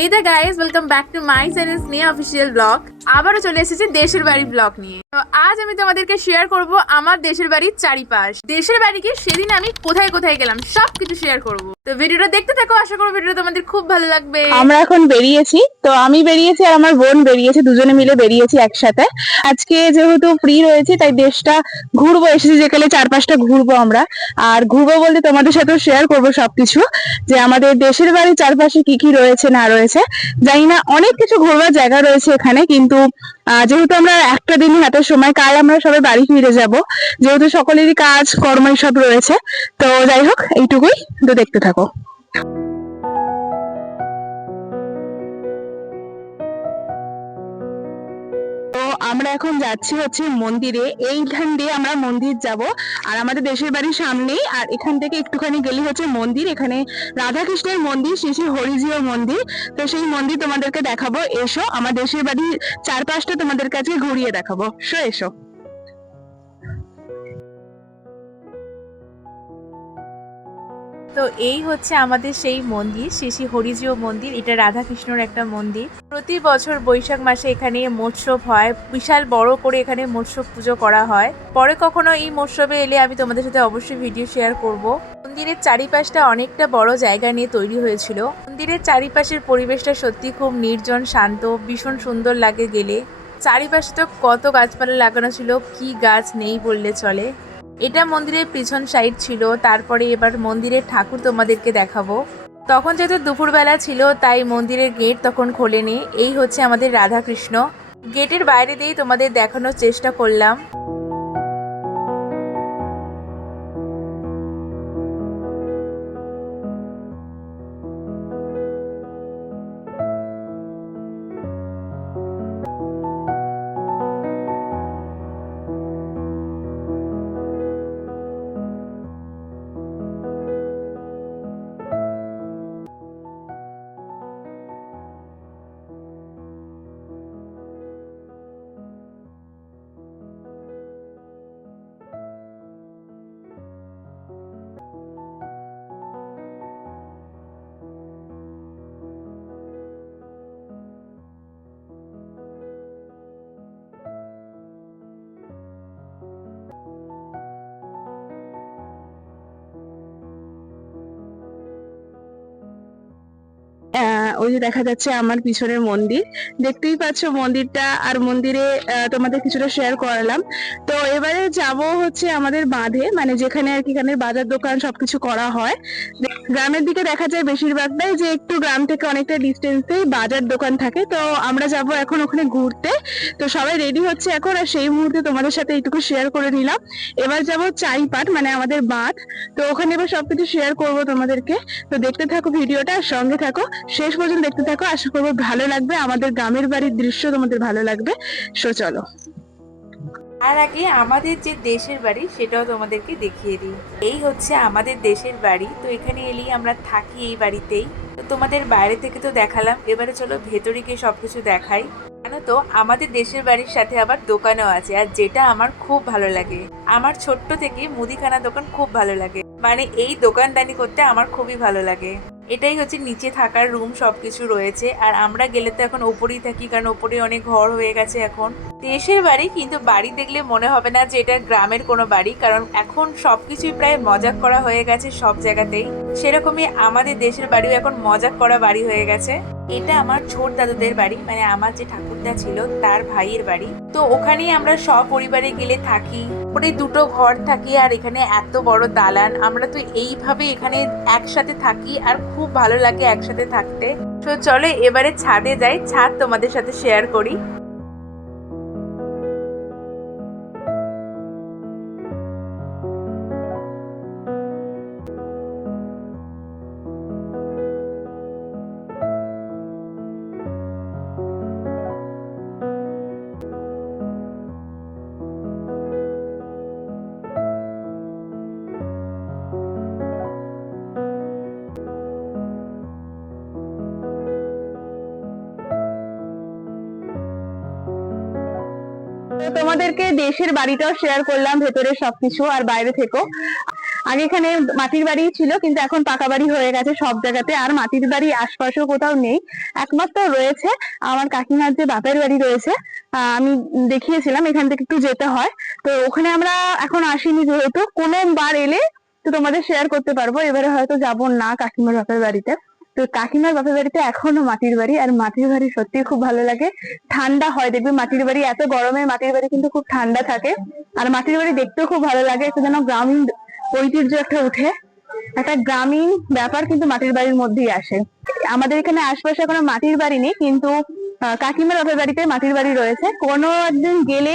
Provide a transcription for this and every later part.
Hey the guys welcome back to my channel Sneha official blog আবারও চলে এসেছে দেশের বাড়ি ব্লগ নিয়ে। আজ আমি তোমাদেরকে শেয়ার করব আমার দেশের বাড়ির চারিপাশ। দেশের বাড়িকে সেদিন আমি কোথায় কোথায় গেলাম সব কিছু শেয়ার করব। তো ভিডিওটা দেখতে থাকো, আশা করব ভিডিওটা তোমাদের খুব ভালো লাগবে। আমরা এখন বেরিয়েছি, তো আমি বেরিয়েছি আর আমার বোন বেরিয়েছে, দুজনে মিলে বেরিয়েছি একসাথে। আজকে যেহেতু ফ্রি রয়েছে, তাই দেশটা ঘুরবো, এসেছি যেখানে চারপাশটা ঘুরবো আমরা। আর ঘুরবো বলতে তোমাদের সাথেও শেয়ার করব সবকিছু, যে আমাদের দেশের বাড়ির চারপাশে কি কি রয়েছে, না রয়েছে। জানি না, অনেক কিছু ঘোরবার জায়গা রয়েছে এখানে, কিন্তু যেহেতু আমরা একটা দিনই হাতে সময়, কাল আমরা সবাই বাড়ি ফিরে যাব। যেহেতু সকলেরই কাজ, কর্ম সব রয়েছে, তো যাই হোক, এইটুকুই। তো দেখতে থাকো। আমরা এখন যাচ্ছি হচ্ছে মন্দিরে। এইখান দিয়ে আমরা মন্দির যাব। আর আমাদের দেশের বাড়ির সামনেই, আর এখান থেকে একটুখানি গেলে হচ্ছে মন্দির। এখানে রাধাকৃষ্ণের মন্দির, শ্রী শ্রী হরিজিও মন্দির। তো সেই মন্দির তোমাদেরকে দেখাবো। এসো, আমার দেশের বাড়ির চারপাশটা তোমাদের কাছে ঘুরিয়ে দেখাবো। সো এসো। তো এই হচ্ছে আমাদের সেই মন্দির, শ্রী হরিজিও মন্দির। এটা রাধাকৃষ্ণর একটা মন্দির। প্রতি বছর বৈশাখ মাসে এখানে মৎস্যব হয়। বিশাল বড় করে এখানে মৎস্য পুজো করা হয়। পরে কখনো এই মৎস্যবে এলে আমি তোমাদের সাথে অবশ্যই ভিডিও শেয়ার করব। মন্দিরের চারিপাশটা অনেকটা বড় জায়গা নিয়ে তৈরি হয়েছিল। মন্দিরের চারিপাশের পরিবেশটা সত্যি খুব নির্জন, শান্ত, ভীষণ সুন্দর লাগে গেলে। চারিপাশে তো কত গাছপালা লাগানো ছিল, কি গাছ নেই বললে চলে। এটা মন্দিরের পিছন সাইড ছিল, তারপরে এবার মন্দিরের ঠাকুর তোমাদেরকে দেখাবো। তখন যেহেতু দুপুরবেলা ছিল, তাই মন্দিরের গেট তখন খোলেনি। এই হচ্ছে আমাদের রাধাকৃষ্ণ। গেটের বাইরে দিয়েই তোমাদের দেখানোর চেষ্টা করলাম। ওই যে দেখা যাচ্ছে আমার পিছনের মন্দির। দেখতেই পাচ্ছ মন্দিরটা আর মন্দিরে তোমাদের কিছুটা শেয়ার করালাম। তো এবারে যাব হচ্ছে আমাদের বাঁধে মানে যেখানে আর কি এখানে বাজার দোকান সবকিছু করা হয়। গ্রামের দিকে দেখা যায় বেশিরভাগটাই যে একটু গ্রাম থেকে অনেকটা ডিস্টেন্সেই বাজার দোকান থাকে। তো আমরা যাব এখন ওখানে ঘুরতে। তো সবাই রেডি হচ্ছে এখন, আর সেই মুহূর্তে তোমাদের সাথে এইটুকু শেয়ার করে নিলাম। এবার যাব চাইপাট মানে আমাদের বাঁধ। তো ওখানে এবার সবকিছু শেয়ার করব তোমাদেরকে। তো দেখতে থাকো ভিডিওটা, আর সঙ্গে থাকো। শেষ পর্যন্ত দেখতে থাকো, আশা করব ভালো লাগবে। আমাদের গ্রামের বাড়ির দৃশ্য তোমাদের ভালো লাগবে। সো চলো। আর আগে আমাদের যে দেশের বাড়ি, সেটাও তোমাদেরকে দেখিয়ে দিই। এই হচ্ছে আমাদের দেশের বাড়ি। তো এখানে এলেই আমরা থাকি এই বাড়িতেই। তো তোমাদের বাইরে থেকে তো দেখালাম। এবারে চলো ভেতরে গিয়ে সবকিছু দেখাই। জানো তো, আমাদের দেশের বাড়ির সাথে আবার দোকানও আছে। আর যেটা আমার খুব ভালো লাগে, আমার ছোট্ট থেকে মুদিখানা দোকান খুব ভালো লাগে। মানে এই দোকানদানি করতে আমার খুবই ভালো লাগে। এটাই হচ্ছে নিচে থাকার রুম সব কিছু রয়েছে। আর আমরা গেলে তো এখন ওপরেই থাকি, কারণ ওপরে অনেক ঘর হয়ে গেছে এখন। দেশের বাড়ি কিন্তু বাড়ি দেখলে মনে হবে না যে এটা গ্রামের কোনো বাড়ি, কারণ এখন সব কিছুই প্রায় মজাক করা হয়ে গেছে সব জায়গাতেই। সেরকমই আমাদের দেশের বাড়িও এখন মজাক করা বাড়ি হয়ে গেছে। এটা আমার ছোট দাদুদের বাড়ি মানে আমার যে ঠাকুরদা ছিল তার ভাইয়ের বাড়ি। তো ওখানেই আমরা সপরিবারে গেলে থাকি। ওপরে দুটো ঘর থাকি আর এখানে এত বড় দালান। আমরা তো এইভাবে এখানে একসাথে থাকি আর খুব ভালো লাগে একসাথে থাকতে। তো চলো এবারে ছাদে যাই। ছাদ তোমাদের সাথে শেয়ার করি। তোমাদেরকে দেশের বাড়িটাও শেয়ার করলাম ভেতরে সবকিছু আর বাইরে থেকেও। আগে এখানে মাটির বাড়ি ছিল, কিন্তু এখন পাকা বাড়ি হয়ে গেছে সব জায়গাতে, আর মাটির বাড়ি আশপাশেও কোথাও নেই। একমাত্র রয়েছে আমার কাকিমার যে বাপের বাড়ি রয়েছে আমি দেখিয়েছিলাম, এখান থেকে একটু যেতে হয়। তো ওখানে আমরা এখন আসিনি যেহেতু, কোনো বার এলে তো তোমাদের শেয়ার করতে পারব, এবারে হয়তো যাব না কাকিমার বাপের বাড়িতে। তো কাকিমার বাপের বাড়িতে এখনও মাটির বাড়ি, আর মাটির বাড়ি সত্যি খুব ভালো লাগে। ঠান্ডা হয়, দেখবে মাটির বাড়ি, এত গরমে মাটির বাড়ি কিন্তু খুব ঠান্ডা থাকে। আর মাটির বাড়ি দেখতেও খুব ভালো লাগে, একটু যেন গ্রামীণ ঐতিহ্য একটা উঠে। একটা গ্রামীণ ব্যাপার কিন্তু মাটির বাড়ির মধ্যেই আসে। আমাদের এখানে আশপাশে কোনো মাটির বাড়ি নেই, কিন্তু কাকিমার বাপের বাড়িতে মাটির বাড়ি রয়েছে। কোনো একদিন গেলে,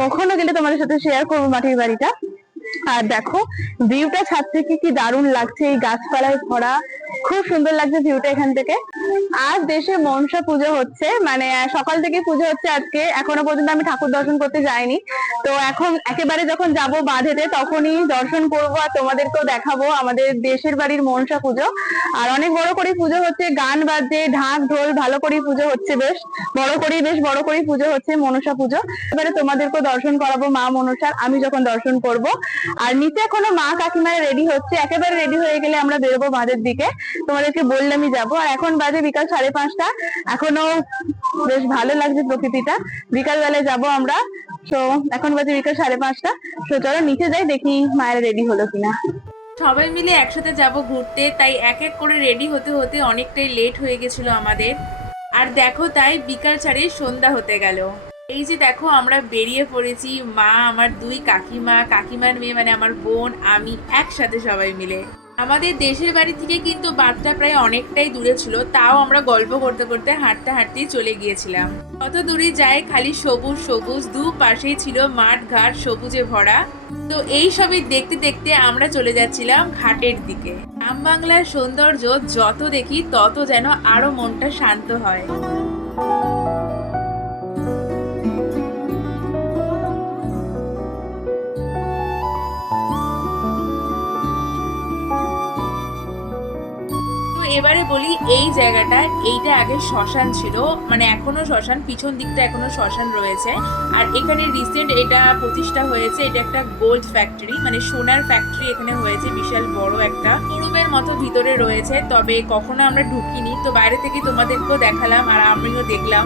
কখনো গেলে তোমাদের সাথে শেয়ার করব মাটির বাড়িটা। আর দেখো ভিউটা ছাদ থেকে কি দারুণ লাগছে, এই গাছপালায় ভরা। খুব সুন্দর লাগছে ভিউটা এখান থেকে। আজ দেশে মনসা পুজো হচ্ছে মানে সকাল থেকে পুজো হচ্ছে আজকে। এখনও পর্যন্ত আমি ঠাকুর দর্শন করতে যাইনি। তো এখন একেবারে যখন যাব বাঁধেতে, তখনই দর্শন করব আর তোমাদেরকেও দেখাবো আমাদের দেশের বাড়ির মনসা পুজো। আর অনেক বড় করে পুজো হচ্ছে, গান বাজে ঢাক, ঢোল, ভালো করেই পুজো হচ্ছে বেশ। বড় করেই বেশ, বড় করেই পুজো হচ্ছে মনসা পুজো। এবারে তোমাদেরকেও দর্শন করাবো মা মনসার, আমি যখন দর্শন করব। আর নিচে এখনও মা কাকিমারা রেডি হচ্ছে। একেবারে রেডি হয়ে গেলে আমরা বেরোবো বাঁধের দিকে। তোমাদেরকে বললামই যাব। আর এখন বাজে বিকাল সাড়ে পাঁচটা। এখনও বেশ ভালো লাগছে প্রকৃতিটা। বিকাল বেলায় যাব আমরা। তো এখন বাজে বিকাল সাড়ে পাঁচটা। তো চলো নিচে যাই, দেখি মায়ের রেডি হলো কিনা। সবাই মিলে একসাথে যাব ঘুরতে। তাই এক এক করে রেডি হতে হতে অনেকটাই লেট হয়ে গেছিল আমাদের। আর দেখো তাই বিকাল ছাড়ে সন্ধ্যা হতে গেল। এই যে দেখো, আমরা বেরিয়ে পড়েছি, মা, আমার দুই কাকিমা, কাকিমার মেয়ে মানে আমার বোন, আমি একসাথে সবাই মিলে। আমাদের দেশের বাড়ি থেকে কিন্তু বাদটা প্রায় অনেকটাই দূরে ছিল, তাও আমরা গল্প করতে করতে হাঁটতে হাঁটতেই চলে গিয়েছিলাম। কত দূরে যায় খালি সবুজ সবুজ দু পাশেই ছিল মাঠ ঘাট, সবুজে ভরা। তো এই সবই দেখতে দেখতে আমরা চলে যাচ্ছিলাম ঘাটের দিকে। গ্রাম বাংলার সৌন্দর্য যত দেখি, তত যেন আরও মনটা শান্ত হয়। এবারে বলি, এই জায়গাটা, এইটা আগে শ্মশান ছিল। মানে এখনও শ্মশান, পিছন দিকটা এখনও শ্মশান রয়েছে। আর এখানে রিসেন্ট এটা প্রতিষ্ঠা হয়েছে, এটা একটা গোল্ড ফ্যাক্টরি মানে সোনার ফ্যাক্টরি এখানে হয়েছে, বিশাল বড় একটা। শোরুমের মতো ভিতরে রয়েছে, তবে কখনো আমরা ঢুকিনি। তো বাইরে থেকে তোমাদেরকেও দেখালাম, আর আমিও দেখলাম।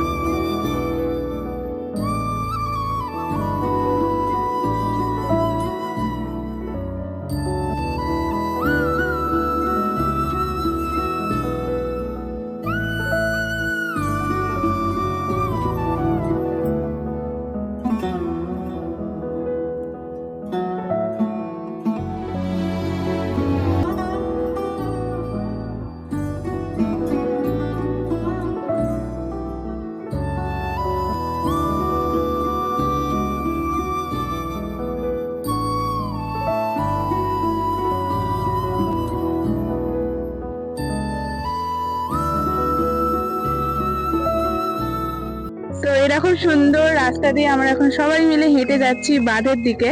সুন্দর রাস্তা দিয়ে আমরা এখন সবাই মিলে হেঁটে যাচ্ছি বাঁধের দিকে।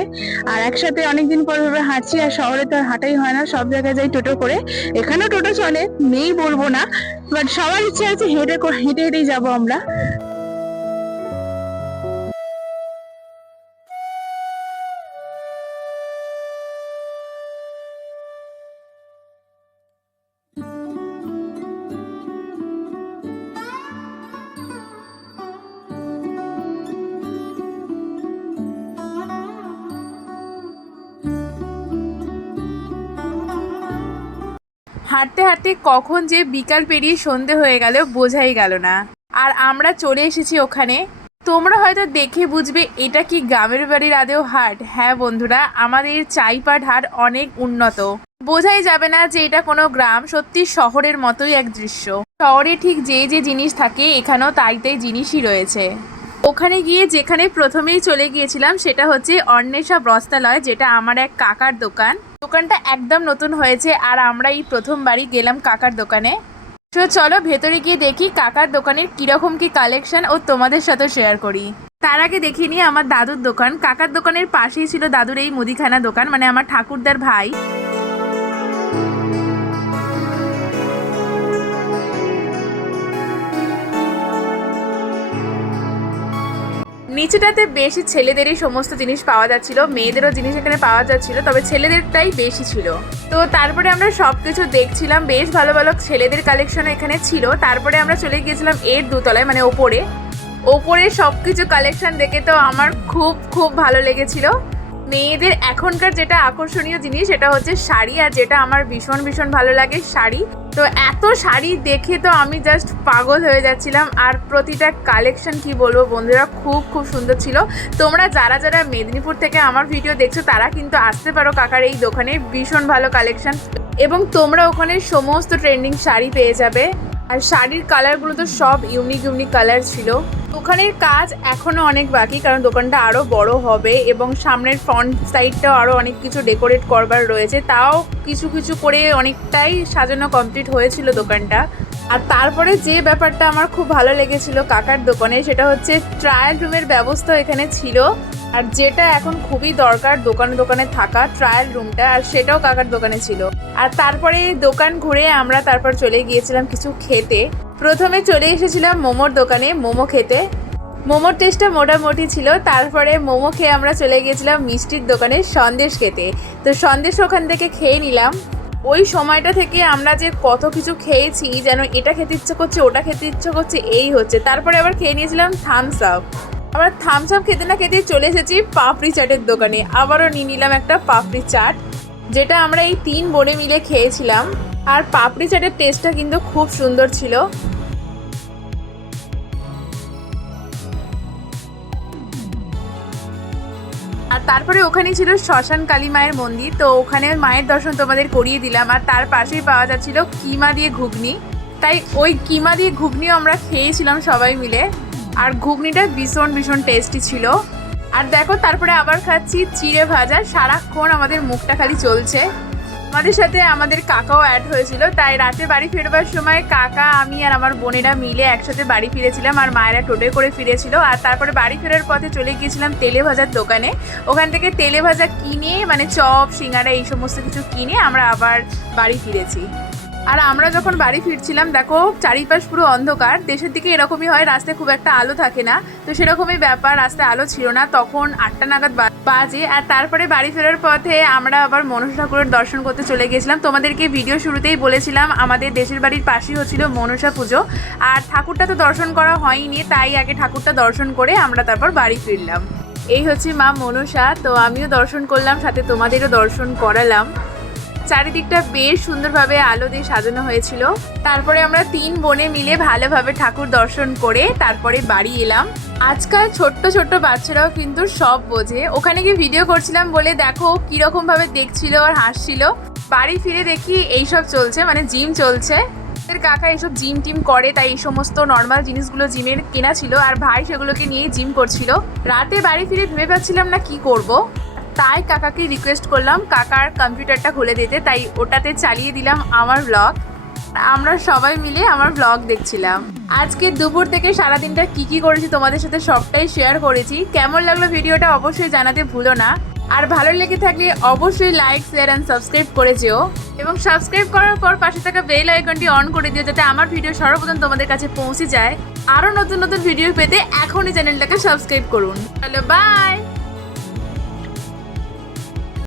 আর একসাথে অনেকদিন পর ভাবে হাঁটছি, আর শহরে তো আর হাঁটাই হয় না, সব জায়গায় যাই টোটো করে। এখানেও টোটো চলে, নেই বলব না বাট সবার ইচ্ছে আছে হেঁটে হেঁটে হেঁটেই যাব আমরা। হাঁটতে হাঁটতে কখন যে বিকাল পেরিয়ে সন্ধে হয়ে গেল বোঝাই গেল না। আর আমরা চলে এসেছি ওখানে। তোমরা হয়তো দেখে বুঝবে এটা কি গ্রামের বাড়ির আদেও হাট? হ্যাঁ বন্ধুরা, আমাদের চাইপাট হাট অনেক উন্নত। বোঝাই যাবে না যে এটা কোনো গ্রাম, সত্যি শহরের মতোই এক দৃশ্য। শহরে ঠিক যে যে জিনিস থাকে, এখানেও তাই তাই জিনিসই রয়েছে। ওখানে গিয়ে যেখানে প্রথমেই চলে গিয়েছিলাম, সেটা হচ্ছে অন্বেষা বস্ত্রালয়, যেটা আমার এক কাকার দোকান। দোকানটা একদম নতুন হয়েছে আর আমরা এই প্রথমবারই গেলাম কাকার দোকানে। তো চলো ভেতরে গিয়ে দেখি কাকার দোকানের কীরকম কি কালেকশন ও তোমাদের সাথে শেয়ার করি। তার আগে দেখিনি আমার দাদুর দোকান। কাকার দোকানের পাশেই ছিল দাদুর এই মুদিখানা দোকান মানে আমার ঠাকুরদার ভাই। নিচেটাতে বেশি ছেলেদেরই সমস্ত জিনিস পাওয়া যাচ্ছিল, মেয়েদেরও জিনিস এখানে পাওয়া যাচ্ছিল, তবে ছেলেদেরটাই বেশি ছিল। তো তারপরে আমরা সব কিছু দেখছিলাম, বেশ ভালো ভালো ছেলেদের কালেকশন এখানে ছিল। তারপরে আমরা চলে গিয়েছিলাম এর দুতলায় মানে ওপরে। ওপরে সব কিছু কালেকশন দেখে তো আমার খুব খুব ভালো লেগেছিল। মেয়েদের এখনকার যেটা আকর্ষণীয় জিনিস সেটা হচ্ছে শাড়ি, আর যেটা আমার ভীষণ ভীষণ ভালো লাগে শাড়ি। তো এত শাড়ি দেখে তো আমি জাস্ট পাগল হয়ে যাচ্ছিলাম। আর প্রতিটা কালেকশন কি বলব বন্ধুরা, খুব খুব সুন্দর ছিল। তোমরা যারা যারা মেদিনীপুর থেকে আমার ভিডিও দেখছ, তারা কিন্তু আসতে পারো কাকার এই দোকানে। ভীষণ ভালো কালেকশন এবং তোমরা ওখানে সমস্ত ট্রেন্ডিং শাড়ি পেয়ে যাবে। আর শাড়ির কালারগুলো তো সব ইউনিক ইউনিক কালার ছিল। দোকানের কাজ এখনও অনেক বাকি, কারণ দোকানটা আরও বড় হবে এবং সামনের ফ্রন্ট সাইডটাও আরও অনেক কিছু ডেকোরেট করবার রয়েছে। তাও কিছু কিছু করে অনেকটাই সাজানো কমপ্লিট হয়েছিল দোকানটা। আর তারপরে যে ব্যাপারটা আমার খুব ভালো লেগেছিল কাকার দোকানে, সেটা হচ্ছে ট্রায়াল রুমের ব্যবস্থা এখানে ছিল। আর যেটা এখন খুবই দরকার দোকানে দোকানে থাকা ট্রায়াল রুমটা আর সেটাও কাকার দোকানে ছিল। আর তারপরে দোকান ঘুরে আমরা তারপর চলে গিয়েছিলাম কিছু খেতে। প্রথমে চলে এসেছিলাম মোমোর দোকানে মোমো খেতে। মোমোর টেস্টটা মোটামুটি ছিল, তারপরে মোমো খেয়ে আমরা চলে গিয়েছিলাম মিষ্টির দোকানে সন্দেশ খেতে। তো সন্দেশ ওখান থেকে খেয়ে নিলাম। ওই সময়টা থেকে আমরা যে কত কিছু খেয়েছি, যেন এটা খেতে ইচ্ছে করছে, ওটা খেতে ইচ্ছে করছে, এই হচ্ছে। তারপরে আবার খেয়ে নিয়েছিলাম থামস আপ আবার থামস আপ খেতে না খেতে চলে এসেছি পাপড়ি চাটের দোকানে। আবারও নিয়ে নিলাম একটা পাপড়ি চাট, যেটা আমরা এই তিন বোনে মিলে খেয়েছিলাম। আর পাপড়ি চাটের টেস্টটা কিন্তু খুব সুন্দর ছিল। আর তারপরে ওখানে ছিল শ্মশান কালী মায়ের মন্দির, তো ওখানে মায়ের দর্শন তোমাদের করিয়ে দিলাম। আর তার পাশেই পাওয়া যাচ্ছিল কিমা দিয়ে ঘুগনি। তাই ওই কিমা দিয়ে ঘুগনিও আমরা খেয়েছিলাম সবাই মিলে। আর ঘুগনিটা ভীষণ ভীষণ টেস্টি ছিল। আর দেখো, তারপরে আবার খাচ্ছি চিড়ে ভাজা। সারাক্ষণ আমাদের মুখটা খালি চলছে। আমাদের সাথে আমাদের কাকাও অ্যাড হয়েছিল। তাই রাতে বাড়ি ফেরবার সময় কাকা, আমি আর আমার বোনেরা মিলে একসাথে বাড়ি ফিরেছিলাম আর মায়েরা টোটোয় করে ফিরেছিল। আর তারপরে বাড়ি ফেরার পথে চলে গিয়েছিলাম তেলে ভাজার দোকানে। ওখান থেকে তেলে ভাজা কিনে মানে চপ, সিঙ্গারা, এই সমস্ত কিছু কিনে আমরা আবার বাড়ি ফিরেছি। আর আমরা যখন বাড়ি ফিরছিলাম, দেখো, চারিপাশ পুরো অন্ধকার। দেশের দিকে এরকমই হয়, রাস্তায় খুব একটা আলো থাকে না। তো সেরকমই ব্যাপার, রাস্তায় আলো ছিল না। তখন আটটা নাগাদ বাজে, আর তারপরে বাড়ি ফেরার পথে আমরা আবার মনসা ঠাকুরের দর্শন করতে চলে গিয়েছিলাম। তোমাদেরকে ভিডিও শুরুতেই বলেছিলাম, আমাদের দেশের বাড়ির পাশেই হচ্ছিল মনসা পুজো। আর ঠাকুরটা তো দর্শন করা হয়নি, তাই আগে ঠাকুরটা দর্শন করে আমরা তারপর বাড়ি ফিরলাম। এই হচ্ছে মা মনসা। তো আমিও দর্শন করলাম, সাথে তোমাদেরও দর্শন করালাম। চারিদিকটা বেশ সুন্দরভাবে আলো দিয়ে সাজানো হয়েছিল। তারপরে আমরা তিন বোনে মিলে ভালোভাবে ঠাকুর দর্শন করে তারপরে বাড়ি এলাম। আজকাল ছোট্ট ছোট্ট বাচ্চারাও কিন্তু সব বোঝে। ওখানে গিয়ে ভিডিও করছিলাম বলে দেখো কীরকম ভাবে দেখছিল আর হাসছিল। বাড়ি ফিরে দেখি এইসব চলছে মানে জিম চলছে। এর কাকা এইসব জিম টিম করে, তাই এই সমস্ত নর্মাল জিনিসগুলো জিমের কেনা ছিল। আর ভাই সেগুলোকে নিয়েই জিম করছিল। রাতে বাড়ি ফিরে ভেবে পাচ্ছিলাম না কি করব। তাই কাকাকে রিকোয়েস্ট করলাম। কাকার কম্পিউটারটা খুলে দিতে, তাই ওটাতে চালিয়ে দিলাম আমার ব্লগ আমরা সবাই মিলে আমার ব্লগ দেখছিলাম। আজকে দুপুর থেকে সারাদিনটা কি কি করেছি তোমাদের সাথে সবটাই শেয়ার করেছি। কেমন লাগল ভিডিওটা অবশ্যই জানাতে ভুলো না। আর ভালো লেগে থাকলে অবশ্যই লাইক শেয়ার অ্যান্ড সাবস্ক্রাইব করে যেও। এবং সাবস্ক্রাইব করার পর পাশে থাকা বেল আইকনটি অন করে দিও, যাতে আমার ভিডিও সর্বপ্রথম তোমাদের কাছে পৌঁছে যায়। আরও নতুন নতুন ভিডিও পেতে এখনই চ্যানেলটাকে সাবস্ক্রাইব করুন। চলো বাই